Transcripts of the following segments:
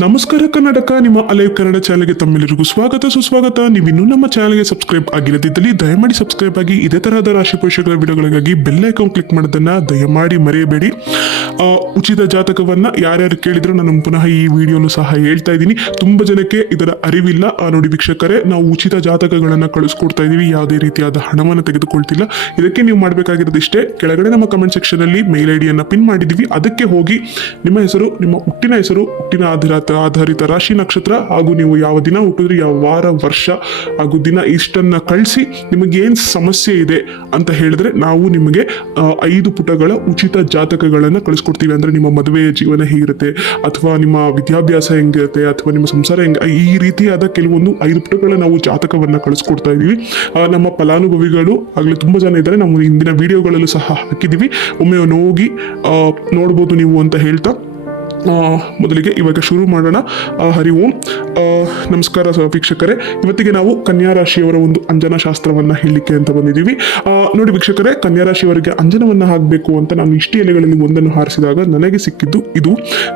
ನಮಸ್ಕಾರ ಕನ್ನಡಕ, ನಿಮ್ಮ ಅಲೈವ್ ಕನ್ನಡ ಚಾನಲ್ಗೆ ತಮ್ಮೆಲ್ಲರಿಗೂ ಸ್ವಾಗತ. ಸುಸ್ವಾಗತ. ನೀವು ಇನ್ನೂ ನಮ್ಮ ಚಾನಲ್ಗೆ ಸಬ್ಸ್ಕ್ರೈಬ್ ಆಗಿರದಿದ್ದಲ್ಲಿ ದಯಮಾಡಿ ಸಬ್ಸ್ಕ್ರೈಬ್ ಆಗಿ, ಇದೇ ತರಹದ ರಾಶಿ ಪೋಷಕರ ವಿಡಿಯೋಗಳಿಗಾಗಿ ಬೆಲ್ ಐಕಾನ್ ಕ್ಲಿಕ್ ಮಾಡೋದನ್ನ ದಯಮಾಡಿ ಮರೆಯಬೇಡಿ. ಉಚಿತ ಜಾತಕವನ್ನ ಯಾರ್ಯಾರು ಕೇಳಿದ್ರು ನಾನು ಪುನಃ ಈ ವಿಡಿಯೋನು ಸಹ ಹೇಳ್ತಾ ಇದ್ದೀನಿ. ತುಂಬಾ ಜನಕ್ಕೆ ಇದರ ಅರಿವಿಲ್ಲ. ನೋಡಿ ವೀಕ್ಷಕರೇ, ನಾವು ಉಚಿತ ಜಾತಕಗಳನ್ನ ಕಳಿಸ್ಕೊಡ್ತಾ ಇದೀವಿ ಯಾವುದೇ ರೀತಿಯಾದ ಹಣವನ್ನು ತೆಗೆದುಕೊಳ್ತಿಲ್ಲ. ಇದಕ್ಕೆ ನೀವು ಮಾಡಬೇಕಾಗಿರೋದು ಇಷ್ಟೇ. ಕೆಳಗಡೆ ನಮ್ಮ ಕಮೆಂಟ್ ಸೆಕ್ಷನ್ ಅಲ್ಲಿ ಮೇಲ್ ಐಡಿಯನ್ನ ಪಿನ್ ಮಾಡಿದೀವಿ ಅದಕ್ಕೆ ಹೋಗಿ ನಿಮ್ಮ ಹೆಸರು, ನಿಮ್ಮ ಹುಟ್ಟಿನ ಹೆಸರು, ಹುಟ್ಟಿನ ಆಧಾರಿತ ಆಧಾರಿತ ರಾಶಿ ನಕ್ಷತ್ರ. ಹಾಗೂ ನೀವು ಯಾವ ದಿನ ಹುಟ್ಟಿದ್ರಿ, ಯಾವ ವಾರ, ವರ್ಷ, ಹಾಗೂ ದಿನ ಇಷ್ಟನ್ನು ಕಳಿಸಿ ನಿಮಗೆ ಏನ್ ಸಮಸ್ಯೆ ಇದೆ ಅಂತ ಹೇಳಿದ್ರೆ ನಾವು ನಿಮಗೆ ಐದು ಪುಟಗಳ ಉಚಿತ ಜಾತಕಗಳನ್ನು ಕಳಿಸ್ಕೊಡ್ತೀವಿ. ಅಂದ್ರೆ ನಿಮ್ಮ ಮದುವೆಯ ಜೀವನ ಹೇಗಿರುತ್ತೆ, ಅಥವಾ ನಿಮ್ಮ ವಿದ್ಯಾಭ್ಯಾಸ ಹೆಂಗಿರುತ್ತೆ, ಅಥವಾ ನಿಮ್ಮ ಸಂಸಾರ ಹೆಂಗೆ ಈ ರೀತಿಯಾದ ಕೆಲವೊಂದು ಐದು ಪುಟಗಳ ನಾವು ಜಾತಕವನ್ನ ಕಳಿಸ್ಕೊಡ್ತಾ ಇದೀವಿ ನಮ್ಮ ಫಲಾನುಭವಿಗಳು ಆಗಲೇ ತುಂಬಾ ಜನ ಇದ್ದಾರೆ, ನಾವು ಹಿಂದಿನ ವಿಡಿಯೋಗಳಲ್ಲೂ ಸಹ ಹಾಕಿದ್ದೀವಿ. ಒಮ್ಮೆ ಹೋಗಿ ನೋಡ್ಬೋದು ನೀವು ಅಂತ ಹೇಳ್ತಾ. ಮೊದಲಿಗೆ ಇವಾಗ ಶುರು ಮಾಡೋಣ. ಹರಿ ಓಂ. ನಮಸ್ಕಾರ ವೀಕ್ಷಕರೇ. ಇವತ್ತಿಗೆ ನಾವು ಕನ್ಯಾ ರಾಶಿಯವರ ಒಂದು ಅಂಜನ ಶಾಸ್ತ್ರವನ್ನ ಹೇಳಲಿಕ್ಕೆ ಅಂತ ಬಂದಿದ್ದೀವಿ. ನೋಡಿ ವೀಕ್ಷಕರೇ ಕನ್ಯಾ ರಾಶಿಯವರಿಗೆ ಅಂಜನವನ್ನ ಹಾಕಬೇಕು ಅಂತ ನಾನು ಇಷ್ಟು ಎಲೆಗಳಲ್ಲಿ ಒಂದನ್ನು ಹಾರಿಸಿದಾಗ ನನಗೆ ಸಿಕ್ಕಿದ್ದು ಇದು.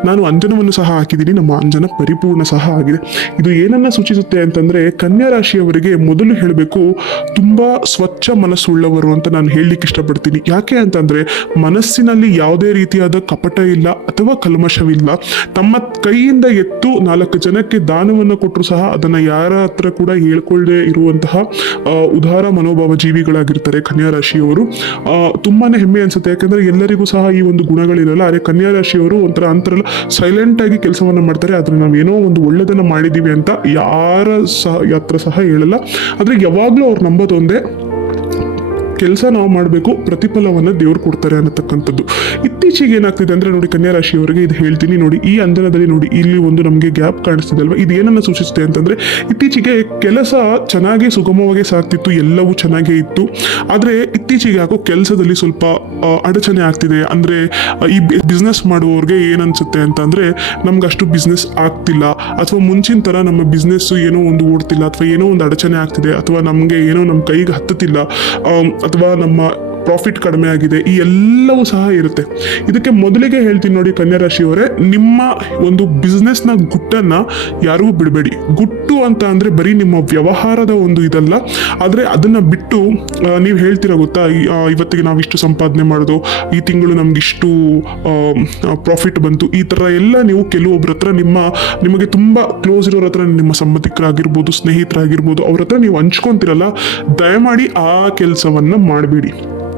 ನಾನು ಅಂಜನವನ್ನು ಸಹ ಹಾಕಿದ್ದೀನಿ, ನಮ್ಮ ಅಂಜನ ಪರಿಪೂರ್ಣ ಸಹ ಆಗಿದೆ. ಇದು ಏನನ್ನ ಸೂಚಿಸುತ್ತೆ ಅಂತಂದ್ರೆ ಕನ್ಯಾ ರಾಶಿಯವರಿಗೆ ಮೊದಲು ಹೇಳಬೇಕು, ತುಂಬಾ ಸ್ವಚ್ಛ ಮನಸ್ಸುಳ್ಳವರು ಅಂತ ನಾನು ಹೇಳಲಿಕ್ಕೆ ಇಷ್ಟಪಡ್ತೀನಿ. ಯಾಕೆ ಅಂತಂದ್ರೆ, ಮನಸ್ಸಿನಲ್ಲಿ ಯಾವುದೇ ರೀತಿಯಾದ ಕಪಟ ಇಲ್ಲ ಅಥವಾ ಕಲ್ಮಶವಿಲ್ಲ. ತಮ್ಮ ಕೈಯಿಂದ ಎತ್ತು ನಾಲ್ಕು ಜನಕ್ಕೆ ದಾನವನ್ನು ಕೊಟ್ಟರು ಸಹ ಅದನ್ನ ಯಾರ ಹತ್ರ ಕೂಡ ಹೇಳ್ಕೊಳ್ಳದೆ ಇರುವಂತಹ ಉದಾರ ಮನೋಭಾವ ಜೀವಿಗಳಾಗಿರ್ತಾರೆ ಕನ್ಯಾ ರಾಶಿಯವರು. ತುಂಬಾನೇ ಹೆಮ್ಮೆ ಅನ್ಸುತ್ತೆ. ಯಾಕಂದ್ರೆ ಎಲ್ಲರಿಗೂ ಸಹ ಈ ಒಂದು ಗುಣಗಳಿರಲ್ಲ. ಆದರೆ ಕನ್ಯಾ ರಾಶಿಯವರು ಒಂಥರ ಅಂತರಲ್ಲ ಸೈಲೆಂಟ್ ಆಗಿ ಕೆಲಸವನ್ನ ಮಾಡ್ತಾರೆ. ನಾವು ಏನೋ ಒಂದು ಒಳ್ಳೆದನ್ನ ಮಾಡಿದೀವಿ ಅಂತ ಯಾರ ಸಹ ಯಾತ್ರ ಸಹ ಹೇಳಲ್ಲ. ಆದರೆ ಯಾವಾಗಲೂ ಅವ್ರು ನಂಬೋದೊಂದೇ, ಕೆಲಸ ನಾವು ಮಾಡಬೇಕು, ಪ್ರತಿಫಲವನ್ನು ದೇವ್ರು ಕೊಡ್ತಾರೆ ಅನ್ನತಕ್ಕಂಥದ್ದು ಇತ್ತೀಚೆಗೆ ಏನಾಗ್ತಿದೆ ಅಂದ್ರೆ ನೋಡಿ ಕನ್ಯಾ ರಾಶಿಯವರಿಗೆ ಇದು ಹೇಳ್ತೀನಿ ನೋಡಿ, ಈ ಅಂದರದಲ್ಲಿ ನೋಡಿ ಇಲ್ಲಿ ಒಂದು ನಮಗೆ ಗ್ಯಾಪ್ ಕಾಣಿಸ್ತಿದೆ ಅಲ್ವಾ ಇದು ಏನನ್ನ ಸೂಚಿಸುತ್ತೆ ಅಂತಂದ್ರೆ, ಇತ್ತೀಚೆಗೆ ಕೆಲಸ ಚೆನ್ನಾಗಿ ಸುಗಮವಾಗಿ ಸಾಗ್ತಿತ್ತು ಎಲ್ಲವೂ ಚೆನ್ನಾಗೇ ಇತ್ತು. ಆದ್ರೆ ಇತ್ತೀಚೆಗೆ ಯಾಕೋ ಕೆಲಸದಲ್ಲಿ ಸ್ವಲ್ಪ ಅಡಚಣೆ ಆಗ್ತಿದೆ. ಅಂದ್ರೆ, ಈ ಬಿಸ್ನೆಸ್ ಮಾಡುವವ್ರಿಗೆ ಏನನ್ಸುತ್ತೆ ಅಂತಂದ್ರೆ ನಮ್ಗೆ ಅಷ್ಟು ಬಿಸ್ನೆಸ್ ಆಗ್ತಿಲ್ಲ. ಅಥವಾ ಮುಂಚಿನ ತರ ನಮ್ಮ ಬಿಸ್ನೆಸ್ ಏನೋ ಒಂದು ಓಡ್ತಿಲ್ಲ, ಅಥವಾ ಏನೋ ಒಂದು ಅಡಚಣೆ ಆಗ್ತಿದೆ, ಅಥವಾ ನಮಗೆ ಏನೋ ನಮ್ಮ ಕೈಗೆ ಹತ್ತುತ್ತಿಲ್ಲ ಅಥವಾ ನಮ್ಮ ಪ್ರಾಫಿಟ್ ಕಡಿಮೆ ಆಗಿದೆ, ಈ ಎಲ್ಲವೂ ಸಹ ಇರುತ್ತೆ. ಇದಕ್ಕೆ ಮೊದಲಿಗೆ ಹೇಳ್ತೀನಿ ನೋಡಿ ಕನ್ಯಾ ರಾಶಿಯವರೇ, ನಿಮ್ಮ ಒಂದು ಬಿಸ್ನೆಸ್ನ ಗುಟ್ಟನ್ನ ಯಾರಿಗೂ ಬಿಡಬೇಡಿ. ಗುಟ್ಟು ಅಂತ ಅಂದರೆ ಬರೀ ನಿಮ್ಮ ವ್ಯವಹಾರದ ಒಂದು ಇದಲ್ಲ, ಆದರೆ ಅದನ್ನ ಬಿಟ್ಟು ನೀವು ಹೇಳ್ತೀರಾ ಗೊತ್ತಾ ಇವತ್ತಿಗೆ ನಾವು ಇಷ್ಟು ಸಂಪಾದನೆ ಮಾಡೋದು, ಈ ತಿಂಗಳು ನಮ್ಗೆ ಇಷ್ಟು ಪ್ರಾಫಿಟ್ ಬಂತು, ಈ ತರ ಎಲ್ಲ ನೀವು ಕೆಲವೊಬ್ಬರ ಹತ್ರ ನಿಮ್ಮ, ನಿಮಗೆ ತುಂಬಾ ಕ್ಲೋಸ್ ಇರೋರ ಹತ್ರ ನಿಮ್ಮ ಸಂಬಂಧಿಕರಾಗಿರ್ಬೋದು, ಸ್ನೇಹಿತರಾಗಿರ್ಬೋದು, ಅವ್ರ ಹತ್ರ ನೀವು ಹಂಚ್ಕೊತಿರಲ್ಲ, ದಯಮಾಡಿ ಆ ಕೆಲಸವನ್ನ ಮಾಡಬೇಡಿ.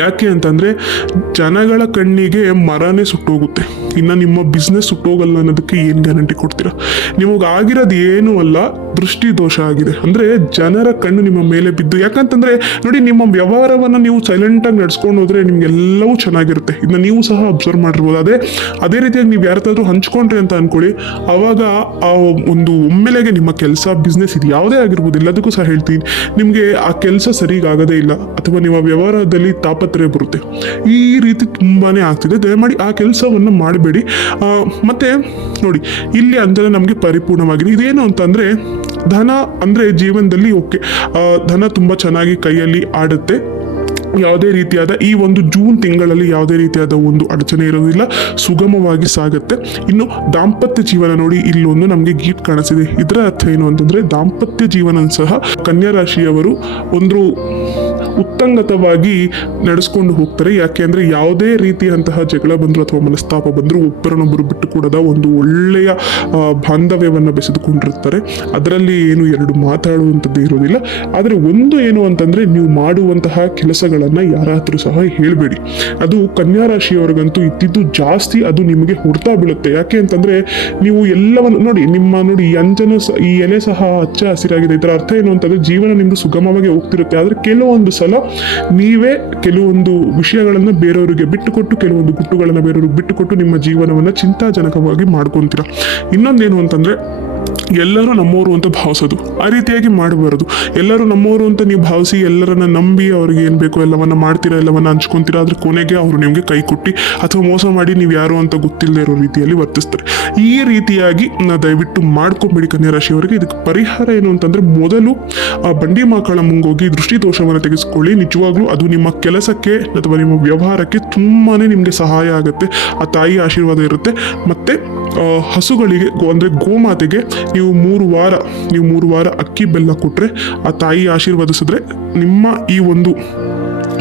ಯಾಕೆ ಅಂತಂದರೆ ಜನಗಳ ಕಣ್ಣಿಗೆ ಮರನೇ ಸುಟ್ಟೋಗುತ್ತೆ. ಇನ್ನು ನಿಮ್ಮ ಬಿಸ್ನೆಸ್ ಸುಟ್ಟೋಗಲ್ಲ ಅನ್ನೋದಕ್ಕೆ ಏನು ಗ್ಯಾರಂಟಿ ಕೊಡ್ತೀರಾ? ನಿಮಗೆ ಆಗಿರೋದು ಏನೂ ಅಲ್ಲ ದೃಷ್ಟಿ ದೋಷ ಆಗಿದೆ. ಅಂದ್ರೆ ಜನರ ಕಣ್ಣು ನಿಮ್ಮ ಮೇಲೆ ಬಿದ್ದು, ಯಾಕಂತಂದರೆ ನೋಡಿ ನಿಮ್ಮ ವ್ಯವಹಾರವನ್ನು ನೀವು ಸೈಲೆಂಟ್ ಆಗಿ ನಡ್ಸ್ಕೊಂಡು ಹೋದ್ರೆ ನಿಮ್ಗೆಲ್ಲವೂ ಚೆನ್ನಾಗಿರುತ್ತೆ. ಇದನ್ನ ನೀವು ಸಹ ಅಬ್ಸರ್ವ್ ಮಾಡಿರ್ಬೋದು. ಅದೇ ಅದೇ ರೀತಿಯಾಗಿ ನೀವು ಯಾರತ್ತಾದ್ರೂ ಹಂಚ್ಕೊಂಡ್ರಿ ಅಂತ ಅನ್ಕೊಳ್ಳಿ. ಅವಾಗ ಆ ಒಂದು ಒಮ್ಮೆಲೆಗೆ ನಿಮ್ಮ ಕೆಲಸ ಬಿಸ್ನೆಸ್ ಇದು ಯಾವುದೇ ಆಗಿರ್ಬೋದು, ಎಲ್ಲದಕ್ಕೂ ಸಹ ಹೇಳ್ತೀನಿ. ನಿಮಗೆ ಆ ಕೆಲಸ ಸರಿಗಾಗದೇ ಇಲ್ಲ. ಅಥವಾ ನಿಮ್ಮ ವ್ಯವಹಾರದಲ್ಲಿ ತಾಪತ್ರಯ ಬರುತ್ತೆ. ಈ ರೀತಿ ತುಂಬಾನೇ ಆಗ್ತಿದೆ. ದಯಮಾಡಿ ಆ ಕೆಲಸವನ್ನು ಮಾಡಬೇಡಿ. ಮತ್ತೆ ನೋಡಿ, ಇಲ್ಲಿ ಅಂದರೆ ನಮಗೆ ಪರಿಪೂರ್ಣವಾಗಿದೆ. ಇದೇನು ಅಂತಂದ್ರೆ, ಧನ ಅಂದ್ರೆ ಜೀವನದಲ್ಲಿ ಓಕೆ. ಧನ ತುಂಬಾ ಚೆನ್ನಾಗಿ ಕೈಯಲ್ಲಿ ಆಡುತ್ತೆ. ಯಾವುದೇ ರೀತಿಯಾದ ಈ ಒಂದು ಜೂನ್ ತಿಂಗಳಲ್ಲಿ ಯಾವುದೇ ರೀತಿಯಾದ ಒಂದು ಅಡಚಣೆ ಇರೋದಿಲ್ಲ. ಸುಗಮವಾಗಿ ಸಾಗುತ್ತೆ. ಇನ್ನು ದಾಂಪತ್ಯ ಜೀವನ ನೋಡಿ ಇಲ್ಲೊಂದು ನಮಗೆ ಗೀಟ್ ಕಾಣಿಸಿದೆ ಇದರ ಅರ್ಥ ಏನು ಅಂತಂದ್ರೆ ದಾಂಪತ್ಯ ಜೀವನ ಸಹ ಕನ್ಯಾ ರಾಶಿಯವರು ಒಂದು ಉತ್ತಂಗತವಾಗಿ ನಡೆಸ್ಕೊಂಡು ಹೋಗ್ತಾರೆ. ಯಾಕೆ ಅಂದರೆ ಯಾವುದೇ ರೀತಿಯಂತಹ ಜಗಳ ಬಂದರೂ ಅಥವಾ ಮನಸ್ತಾಪ ಬಂದರೂ ಒಬ್ಬರನ್ನೊಬ್ಬರು ಬಿಟ್ಟು ಕೊಡದ ಒಂದು ಒಳ್ಳೆಯ ಬಾಂಧವ್ಯವನ್ನು ಬೆಸೆದುಕೊಂಡಿರ್ತಾರೆ. ಅದರಲ್ಲಿ ಏನು ಎರಡು ಮಾತಾಡುವಂಥದ್ದು ಇರೋದಿಲ್ಲ. ಆದರೆ ಒಂದು ಏನು ಅಂತಂದರೆ ನೀವು ಮಾಡುವಂತಹ ಕೆಲಸಗಳನ್ನ ಯಾರ ಸಹ ಹೇಳಬೇಡಿ. ಅದು ಕನ್ಯಾ ರಾಶಿಯವರಿಗಂತೂ ಇದ್ದಿದ್ದು ಜಾಸ್ತಿ ಅದು ನಿಮಗೆ ಹುಡ್ತಾ ಬೀಳುತ್ತೆ. ಯಾಕೆ ಅಂತಂದ್ರೆ ನೀವು ಎಲ್ಲವನ್ನು ನೋಡಿ, ನಿಮ್ಮ ನೋಡಿ ಅಂಜನ ಈ ಎಲೆ ಸಹ ಹಚ್ಚ ಹಸಿರಾಗಿದೆ. ಇದರ ಅರ್ಥ ಏನು ಅಂತಂದ್ರೆ ಜೀವನ ನಿಮ್ದು ಸುಗಮವಾಗಿ ಹೋಗ್ತಿರುತ್ತೆ. ಆದ್ರೆ ಕೆಲವೊಂದು ಸಲ ನೀವೇ ಕೆಲವೊಂದು ವಿಷಯಗಳನ್ನು ಬೇರೆಯವರಿಗೆ ಬಿಟ್ಟುಕೊಟ್ಟು, ಕೆಲವೊಂದು ಗುಟ್ಟುಗಳನ್ನು ಬೇರೆಯವ್ರಿಗೆ ಬಿಟ್ಟುಕೊಟ್ಟು ನಿಮ್ಮ ಜೀವನವನ್ನ ಚಿಂತಾಜನಕವಾಗಿ ಮಾಡ್ಕೊಂತೀರ. ಇನ್ನೊಂದೇನು ಅಂತಂದ್ರೆ ಎಲ್ಲರೂ ನಮ್ಮವರು ಅಂತ ಭಾವಿಸೋದು. ಆ ರೀತಿಯಾಗಿ ಮಾಡಬಾರದು. ಎಲ್ಲರೂ ನಮ್ಮವರು ಅಂತ ನೀವು ಭಾವಿಸಿ ಎಲ್ಲರನ್ನ ನಂಬಿ ಅವ್ರಿಗೆ ಏನು ಬೇಕೋ ಎಲ್ಲವನ್ನ ಮಾಡ್ತೀರಾ, ಎಲ್ಲವನ್ನ ಹಂಚ್ಕೊತೀರಾ, ಅದ್ರ ಕೊನೆಗೆ ಅವರು ನಿಮಗೆ ಕೈ ಕೊಟ್ಟು ಅಥವಾ ಮೋಸ ಮಾಡಿ ನೀವು ಯಾರು ಅಂತ ಗೊತ್ತಿಲ್ಲದೆ ಇರೋ ರೀತಿಯಲ್ಲಿ ವರ್ತಿಸ್ತಾರೆ. ಈ ರೀತಿಯಾಗಿ ದಯವಿಟ್ಟು ಮಾಡ್ಕೊಬೇಡಿ ಕನ್ಯಾ ರಾಶಿಯವರಿಗೆ ಇದಕ್ಕೆ ಪರಿಹಾರ ಏನು ಅಂತಂದ್ರೆ ಮೊದಲು ಆ ಬಂಡಿ ಮಕ್ಕಳ ಮುಂಗೋಗಿ ದೃಷ್ಟಿದೋಷವನ್ನು ತೆಗೆಸಿಕೊಳ್ಳಿ. ನಿಜವಾಗ್ಲೂ ಅದು ನಿಮ್ಮ ಕೆಲಸಕ್ಕೆ ಅಥವಾ ನಿಮ್ಮ ವ್ಯವಹಾರಕ್ಕೆ ತುಂಬಾನೇ ನಿಮಗೆ ಸಹಾಯ ಆಗುತ್ತೆ, ಆ ತಾಯಿ ಆಶೀರ್ವಾದ ಇರುತ್ತೆ. ಮತ್ತು ಹಸುಗಳಿಗೆ ಅಂದರೆ ಗೋಮಾತೆಗೆ ನೀವು ಮೂರು ವಾರ, ನೀವು ಮೂರು ವಾರ ಅಕ್ಕಿ ಬೆಲ್ಲ ಕೊಟ್ಟರೆ ಆ ತಾಯಿ ಆಶೀರ್ವದಿಸಿದ್ರೆ ನಿಮ್ಮ ಈ ಒಂದು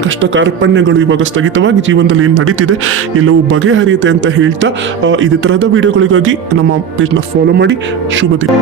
ಕಷ್ಟ ಕಾರ್ಪಣ್ಯಗಳು ಇವಾಗ ಸ್ಥಗಿತವಾಗಿ ಜೀವನದಲ್ಲಿ ಏನು ನಡೀತಿದೆ, ಎಲ್ಲವೂ ಬಗೆಹರಿಯುತ್ತೆ ಅಂತ ಹೇಳ್ತಾ ಇದೇ ಥರದ ವಿಡಿಯೋಗಳಿಗಾಗಿ ನಮ್ಮ ಪೇಜ್ನ ಫಾಲೋ ಮಾಡಿ. ಶುಭ ದಿನ.